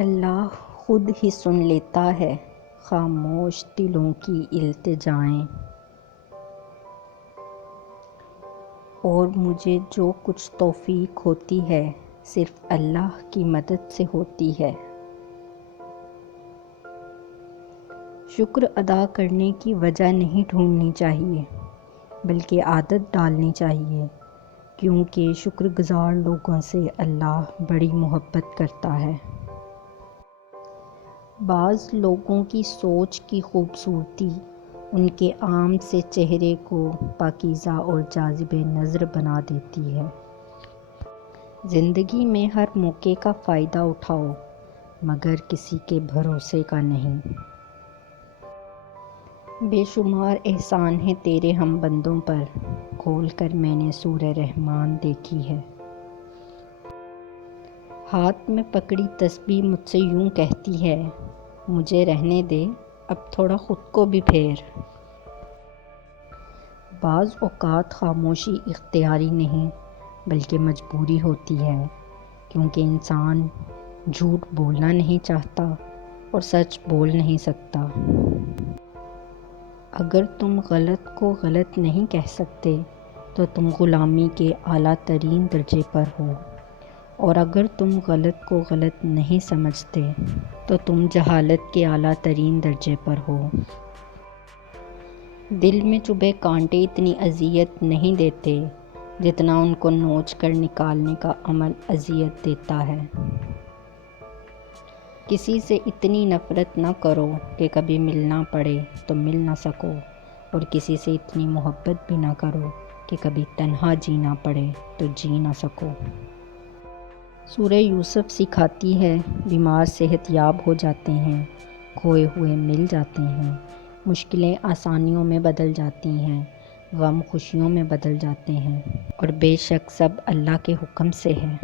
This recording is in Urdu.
اللہ خود ہی سن لیتا ہے خاموش دلوں کی التجائیں، اور مجھے جو کچھ توفیق ہوتی ہے صرف اللہ کی مدد سے ہوتی ہے۔ شکر ادا کرنے کی وجہ نہیں ڈھونڈنی چاہیے، بلکہ عادت ڈالنی چاہیے، کیونکہ شکر گزار لوگوں سے اللہ بڑی محبت کرتا ہے۔ بعض لوگوں کی سوچ کی خوبصورتی ان کے عام سے چہرے کو پاکیزہ اور جاذب نظر بنا دیتی ہے۔ زندگی میں ہر موقع کا فائدہ اٹھاؤ، مگر کسی کے بھروسے کا نہیں۔ بے شمار احسان ہیں تیرے ہم بندوں پر، کھول کر میں نے سورہ رحمان دیکھی ہے۔ ہاتھ میں پکڑی تسبیح مجھ سے یوں کہتی ہے، مجھے رہنے دے، اب تھوڑا خود کو بھی پھیر۔ بعض اوقات خاموشی اختیاری نہیں بلکہ مجبوری ہوتی ہے، کیونکہ انسان جھوٹ بولنا نہیں چاہتا اور سچ بول نہیں سکتا۔ اگر تم غلط کو غلط نہیں کہہ سکتے تو تم غلامی کے اعلیٰ ترین درجے پر ہو، اور اگر تم غلط کو غلط نہیں سمجھتے تو تم جہالت کے اعلیٰ ترین درجے پر ہو۔ دل میں چبھے کانٹے اتنی اذیت نہیں دیتے جتنا ان کو نوچ کر نکالنے کا عمل اذیت دیتا ہے۔ کسی سے اتنی نفرت نہ کرو کہ کبھی ملنا پڑے تو مل نہ سکو، اور کسی سے اتنی محبت بھی نہ کرو کہ کبھی تنہا جینا پڑے تو جی نہ سکو۔ سورہ یوسف سکھاتی ہے، بیمار صحت یاب ہو جاتے ہیں، کھوئے ہوئے مل جاتے ہیں، مشکلیں آسانیوں میں بدل جاتی ہیں، غم خوشیوں میں بدل جاتے ہیں، اور بے شک سب اللہ کے حکم سے ہے۔